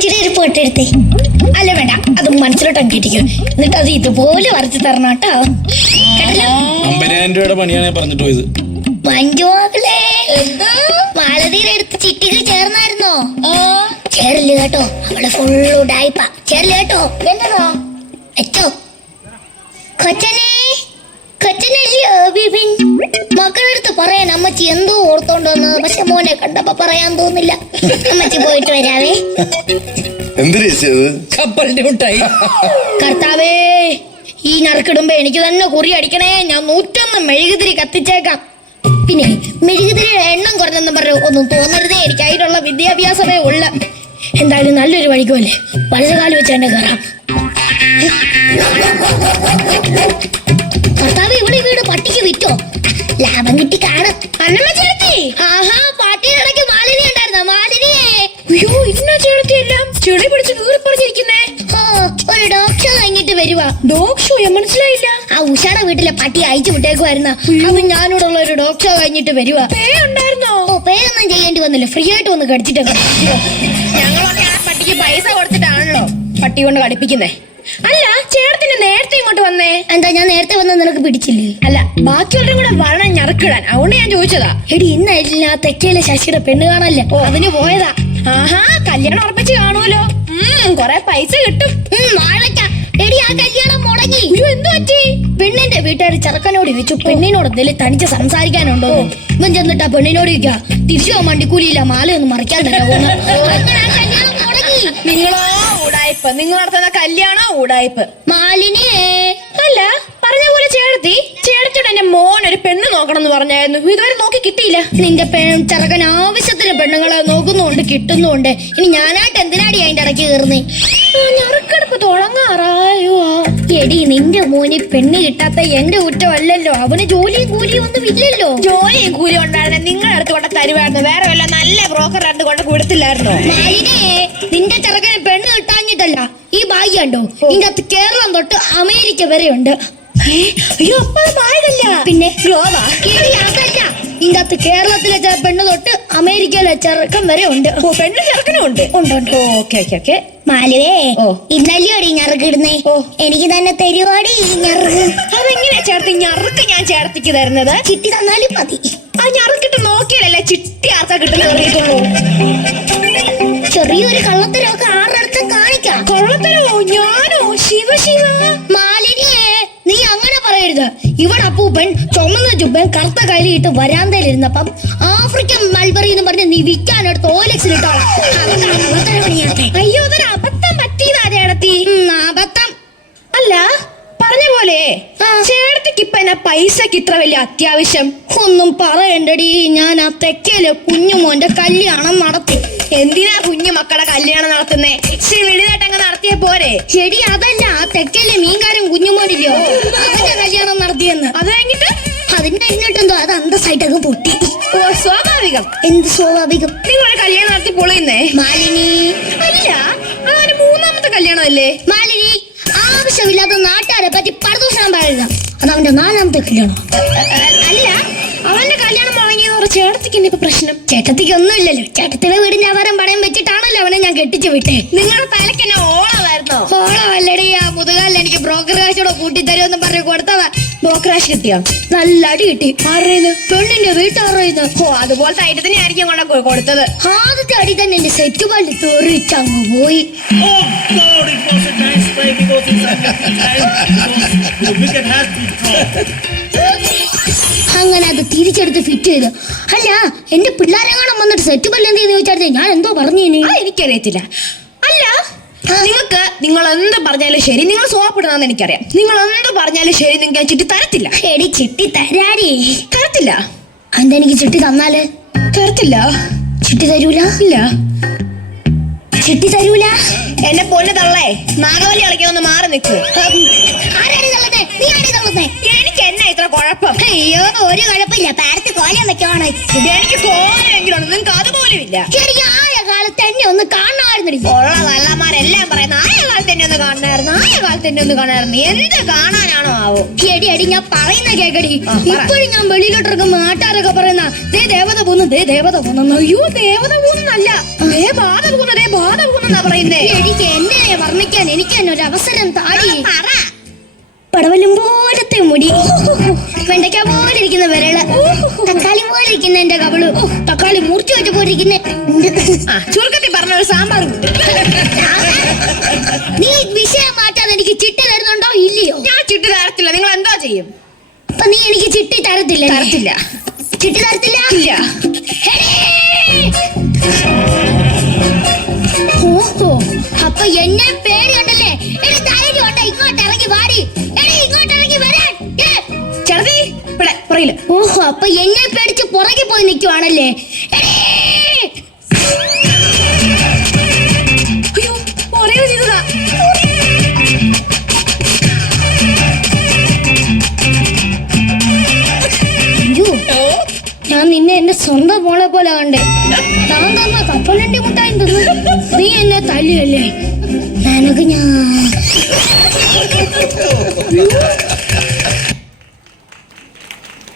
അമ്മച്ചിയുടെ ഒരു ഫോട്ടോ എടുത്തേ. അല്ല വേണ്ട, അത് മനസ്സിലോട്ട് അങ്കിട്ടിക്കും. എന്നിട്ട് അത് ഇതുപോലെ വരച്ചു തരണം കേട്ടോ. 50,000 രൂപയുടെ പണിയാണ് പറഞ്ഞിട്ട് പോയത്. മഞ്ജുവാകളെ മാലതിയുടെ അടുത്ത് ചിട്ടികൾ ചേർന്നായിരുന്നോ? ചേരില്ല കേട്ടോ, അവളെ ഫുള്ള് ഉഡായിപ്പാ. ചേരില്ല കേട്ടോ. എന്താ അച്ചോ കൊച്ചനല്ലയോ ബിബിൻ? മക്കളെടുത്ത് പറയാൻ അമ്മച്ചി എന്തോ ഓർത്തോണ്ട് വന്നത്. പക്ഷെ മോനെ കണ്ടപ്പോ പറയാൻ തോന്നില്ല. അമ്മച്ചി പോയിട്ട് വരാവേ. കപ്പലിന്റെ മുട്ടായി. കർത്താവേ, ഈ നറുക്കിടുമ്പോ എനിക്ക് തന്നെ കുറി അടിക്കണേ. ഞാൻ 101 മെഴുകുതിരി കത്തിച്ചേക്കാം. പിന്നെ മെഴുകുതിരിയുടെ എണ്ണം കുറഞ്ഞെന്ന് പറഞ്ഞു ഒന്നും തോന്നരുതേ. എനിക്ക് അതിനുള്ള വിദ്യാഭ്യാസമേ ഉള്ള. എന്തായാലും നല്ലൊരു വഴിക്കുമല്ലേ, വലതുകാലം വെച്ച് തന്നെ കയറാം. കർത്താവ്, ഇവിടെ വീട് പട്ടിക്ക് വിറ്റോ? ലാഭം കിട്ടി കാണും. അന്നമ്മ ചേർത്തി, ആഹാ, പാട്ടിയുടെ ഇടയ്ക്ക് മാലിനി ഉണ്ടായിരുന്ന മാലിനിയെ. അയ്യോ, ഇന്ന ചേർത്തി എല്ലാം ചെളി പിടിച്ച് കീറി പറഞ്ഞിരിക്കുന്നേ. ഒരു ഡോഗ് ഷോ കഴിഞ്ഞിട്ട് വരുവാ. Dog show? മനസ്സിലായില്ല. ആ ഉഷാടെ വീട്ടിലെ പട്ടി അയച്ചു വിട്ടേക്കുവായിരുന്ന. അത് ഞാനോടുള്ള ഒരു ഡോഗ് ഷോ കഴിഞ്ഞിട്ട് വരുവാ. പേ ഉണ്ടായിരുന്നോ? പേ ഒന്നും ചെയ്യേണ്ടി വന്നില്ല, ഫ്രീ ആയിട്ട് വന്ന് കടിച്ചിട്ടൊക്കെ. ഞങ്ങളൊക്കെ ആ പട്ടിക്ക് പൈസ കൊടുത്തിട്ടാണല്ലോ പട്ടി കൊണ്ട് കടിപ്പിക്കുന്നേ. അല്ല, ചേട്ടത്തിന് നേരത്തെ ഇങ്ങോട്ട് വന്നേ എന്താ? ഞാൻ നേരത്തെ വന്ന നിനക്ക് പിടിച്ചില്ലേ? അല്ല, ബാക്കിയുള്ളവരും കൂടെ വരണം ഞറക്കിടാൻ. അതുകൊണ്ട് ഞാൻ ചോദിച്ചതാ. എടി, ഇന്നല്ല തെക്കേലെ ശശിയുടെ പെണ്ണ് കാണല്ലേ, അതിന് പോയതാ. ആഹാ, കല്യാണം ഉറപ്പിച്ച് കാണുമല്ലോ. കൊറേ പൈസ കിട്ടും. എടി, ആ കല്യാണം മുടങ്ങി. എന്ത് പറ്റി? പെണ്ണിന്റെ വീട്ടുകാർ ചെറുക്കനോട് ചോദിച്ചു പെണ്ണിനോട് എന്തെങ്കിലും തനിച്ച് സംസാരിക്കാനുണ്ടോ. ഇവൻ ചെന്നിട്ടാ പെണ്ണിനോട് ചോദിക്കാ, തിരിച്ചു പോകാൻ വണ്ടിക്കൂലിയില്ല, മാലയൊന്നും മറിക്കാൻ തന്നെ പോകുന്നു. അങ്ങനെ ആ കല്യാണം മുടങ്ങി. നിങ്ങളോ ഊടായ്പ്, നിങ്ങൾ നടത്തുന്ന കല്യാണോ ഊടായ്പ്. മാലിനിയേ, അല്ല, പറഞ്ഞ പോലെ ചേട്ടത്തിയോട് എന്റെ മോൻ ഒരു പെണ്ണ് നോക്കണം എന്ന് പറഞ്ഞായിരുന്നു. ഇതുവരെ നോക്കി കിട്ടിയില്ല. നിന്റെ ചെറുക്കൻ ആവശ്യത്തിന് പെണ്ണുങ്ങളെ നോക്കുന്നുണ്ട്, കിട്ടുന്നുണ്ട്. ഇനി ഞാനായിട്ട് എന്തിനാടി അതിന്റെ ഇടയ്ക്ക് കയറുന്നേ? ഞറക്കെടുപ്പ് തുടങ്ങാറായോ? എടി, നിന്റെ മോന് പെണ്ണ് കിട്ടാത്ത എന്റെ കുറ്റമല്ലല്ലോ. അവന് ജോലിയും കൂലിയും ഒന്നും ഇല്ലല്ലോ. ജോലിയും കൂലിയും ഉണ്ടായിരുന്നു നിങ്ങളുടെ അടുത്ത് കൊണ്ട് തരുമായിരുന്നു. വേറെ വല്ല നല്ല ബ്രോക്കർ അടുത്ത് കൊണ്ട് കൊടുത്തില്ലായിരുന്നോ? മാലിനിയെ, നിന്റെ ചെറുക്കന് പെണ്ണ് കിട്ടാഞ്ഞിട്ടല്ല, ഈ ഭാഗ്യം കണ്ടോ, ഇതിന്റെ അകത്ത് കേരളം തൊട്ട് അമേരിക്ക വരെ ഉണ്ട്. അയ്യോ, അപ്പൊ ഭാഗ്യല്ല, പിന്നെ അതല്ല. ഇതിന്റെ അകത്ത് കേരളത്തിലെ പെണ്ണ് തൊട്ട് അമേരിക്കയിലെ ചെറുക്കൻ വരെ ഉണ്ട്. പെണ്ണ് ചെറുക്കനും ഉണ്ട്. ഉണ്ട്. ഓക്കെ. മാലുവേ, ഇന്നലെയോടി ഞറുക്കിടുന്നേ. എനിക്ക് തന്നെ തരുവാടി ഞറുക്ക്. അതെങ്ങനെയാ ചേർത്തി ഞറുക്ക് ഞാൻ ചേർത്തിക്ക് തരുന്നത്? ചിട്ടി തന്നാലും മതി. ആ ഞറുക്കിട്ട് നോക്കിയാലല്ലേ ചിട്ടി ആർക്കാ കിട്ടുന്നത് അറിയത്തുള്ളൂ. ചെറിയൊരു കള്ളത്തരമൊക്കെ ആറടുത്തും കാണിക്കാം. കള്ളത്തരമോ? ഞാനോ? ശിവ മാലിനിയെ, നീ അങ്ങനെ പറയരുത്. ഇവിടെ അപ്പൂപ്പൻ ചുമന്ന ചുപ്പൻ കറുത്ത കയ്യിലിട്ട് വരാന്തയിലിരുന്നപ്പം ആഫ്രിക്കൻ മൾബറി എന്ന് പറഞ്ഞ് നീ വിൽക്കാനെടുത്ത് ഓലക്സിലിട്ടോളാം. അയ്യോ, അതൊരു അബദ്ധം പറ്റിയതാ ചേട്ടത്തി. അബദ്ധം അല്ല, പറഞ്ഞ പോലെ ചേട്ടത്തിക്ക് ഇപ്പൊ എന്നാ പൈസക്ക് ഇത്ര വലിയ അത്യാവശ്യം? ഒന്നും പറയണ്ടടി, ഞാൻ ആ തെക്കേലെ കുഞ്ഞുമോന്റെ കല്യാണം നടത്തി. എന്തിനാ കുഞ്ഞു മക്കളെ കല്യാണം നടത്തുന്നേ? വലുതായിട്ടങ്ങ് നടത്തിയ പോരെ? ശരി, അതല്ല, ആ തെക്കേലെ മീൻകാരൻ കുഞ്ഞുമോനില്ലോ, അവന്റെ കല്യാണം നടത്തിയെന്ന്. അത് കഴിഞ്ഞിട്ട് കഴിഞ്ഞിട്ടെന്തോ അത് അന്തസ്സായിട്ടങ്ങ് പൊട്ടി. സ്വാഭാവികം. എന്ത് സ്വാഭാവികം? നിങ്ങളെ കല്യാണം നടത്തി പൊളിയുന്നേ മാലിനി. അല്ല, അതൊരു 3ാമത്തെ കല്യാണം അല്ലേ? മാലിനി, ആവശ്യമില്ലാത്ത നാട്ടുകാരെ പറ്റി പരദൂഷണം പറയുക. അത് അവന്റെ 4ാമത്തെ കല്യാണം. അല്ല, അവന്റെ കല്യാണം മുടങ്ങിയെന്ന് ചേട്ടത്തിക്ക് ഇപ്പൊ പ്രശ്നം? ചേട്ടത്തിക്ക് ഒന്നുമില്ലല്ലോ. ചേട്ടത്തിയുടെ വീടിന്റെ അവരം പണയം വെച്ചിട്ടാണല്ലോ അവനെ ഞാൻ കെട്ടിച്ചു വിട്ടേ. നിങ്ങളുടെ തലക്ക് എന്നെ ഓളമായിരുന്നോ? ഓളമല്ലടി, ആ മുതുകാലിൽ എനിക്ക് ബ്രോക്കർ കാശോടെ കൂട്ടിത്തരുമെന്ന് പറഞ്ഞു കൊടുത്തതാ. ബ്രോക്കർ കാശ് കിട്ടിയോ? നല്ല അടി കിട്ടി. ആരുന്ന്? പെണ്ണിന്റെ വീട്ടുകാരുന്ന്. അതുപോലത്തെ ഐറ്റത്തിന് ആയിരിക്കും കൊണ്ട് കൊടുത്തത്. ആദ്യത്തെ അടി തന്നെ എന്റെ സെറ്റ് പള്ളി തെറിച്ചങ്ങ് പോയി. അങ്ങനെ അത് തിരിച്ചെടുത്ത് ഫിറ്റ് ചെയ്ത്. അല്ല, എന്റെ പിള്ളേരെ കാണാൻ വന്നിട്ട് സെറ്റ് പല്ല് എന്ത് ചോദിച്ചാൽ ഞാൻ എന്തോ പറഞ്ഞു? എനിക്കറിയത്തില്ല. അല്ല, നിങ്ങൾ എന്ത് പറഞ്ഞാലും ശരി, നിങ്ങൾ സോപ്പിടുന്ന എനിക്കറിയാം. നിങ്ങൾ എന്ത് പറഞ്ഞാലും ശരി, നിങ്ങൾക്ക് ചിട്ടി തരത്തില്ല. എടി, ചിട്ടി തരാടി. തരത്തില്ല. എന്താ? എനിക്ക് ചിട്ടി തന്നാല് തരത്തില്ല. ചിട്ടി തരൂല? ഇല്ല, ചിട്ടി തരൂല. എന്നെ പൊന്നു തള്ളേ, നാഗവല്ലി കളിക്കാന്ന് മാറി നിൽക്കൂ. ആരാണ് തള്ളത്തെ? നീ ആണേ തള്ളത്തെ? എനിക്ക് എന്നാ ഇത്ര കുഴപ്പം? അയ്യോ, ഒരു കുഴപ്പമില്ല. പാരത്ത് കോലം വെക്കണോ? എനിക്ക് കോലെങ്കിലും ഉണ്ട്, നിങ്ങൾക്ക് അതുപോലും ഇല്ല. എനിക്ക് ആയ കാലത്ത് തന്നെ ഒന്ന് കാണാമായിരുന്നടി. ഉള്ള നല്ലമാരെല്ലാം പറയുന്ന ആയ കാലത്ത് എന്നെ ഒന്ന് കാണായിരുന്നു, ആയ കാലത്ത് എന്നെ ഒന്ന് കാണായിരുന്നു. എന്ത് കാണാനാണോ ആവോ? എടി എടി ഞാൻ പറയുന്ന കേക്കടി. ആ, പറ. ഇപ്പോഴും ഞാൻ വെളിയിലോട്ട് ഇറങ്ങുമ്പോ നാട്ടുകാരൊക്കെ പറയുന്ന ദേ ദേവത പോന്നു, ദേ ദേവത പോന്നു. അയ്യോ ദേവത പോകുന്നല്ല, ദേ ബാധ പോകുന്ന, ദേ ബാധ പോകുന്നാ പറയുന്നേ. എനിക്ക് എന്നെ വർണ്ണിക്കാൻ എനിക്ക് തന്നെ ഒരു അവസരം താടി. പറ. പടവലും പോലത്തെ മുടി, വെണ്ടയ്ക്ക പോലെ ഇരിക്കുന്ന വിരള്, തക്കാളി പോലെ ഇരിക്കുന്ന എന്റെ കവള്, തക്കാളി മൂർച്ച വെച്ച പോലെ ഇരിക്കുന്ന. ചുരുക്കത്തിൽ പറഞ്ഞ ഒരു സാമ്പാർ കൂട്ട്. നീ വിഷയം മാറ്റാൻ എനിക്ക് ചിട്ടി തരുന്നുണ്ടോ ഇല്ലയോ? ഞാൻ ചിട്ടി തരത്തില്ല. നിങ്ങൾ എന്തോ ചെയ്യും? അപ്പൊ നീ എനിക്ക് ചിട്ടി തരത്തില്ല? തരത്തില്ല. ചിട്ടി തരത്തില്ല? ഇല്ല. ഓഹോ, അപ്പൊ എന്നെ പേടി ഉണ്ടല്ലേ? എടി ധൈര്യം ഉണ്ടോ? ഇങ്ങോട്ട് ഇറങ്ങി വാടി. എടി ഇങ്ങോട്ട് ഇറങ്ങി വരാൻ. ചെറുതി ഇവിടെ പുറയില്. ഓഹോ, അപ്പൊ എന്നെ പേടിച്ച് പുറകെ പോയി നിൽക്കുവാണല്ലേ? അയ്യോ പുറകെ ചെയ്തതാ. ഞാൻ നിന്നെ എന്റെ സ്വന്തം മോളെ പോലെ കണ്ടേ. താൻ തന്ന കപ്പലണ്ടി മുട്ടായി തന്നു, നീ എന്നെ തല്ലിയല്ലേ? നിനക്ക് ഞാൻ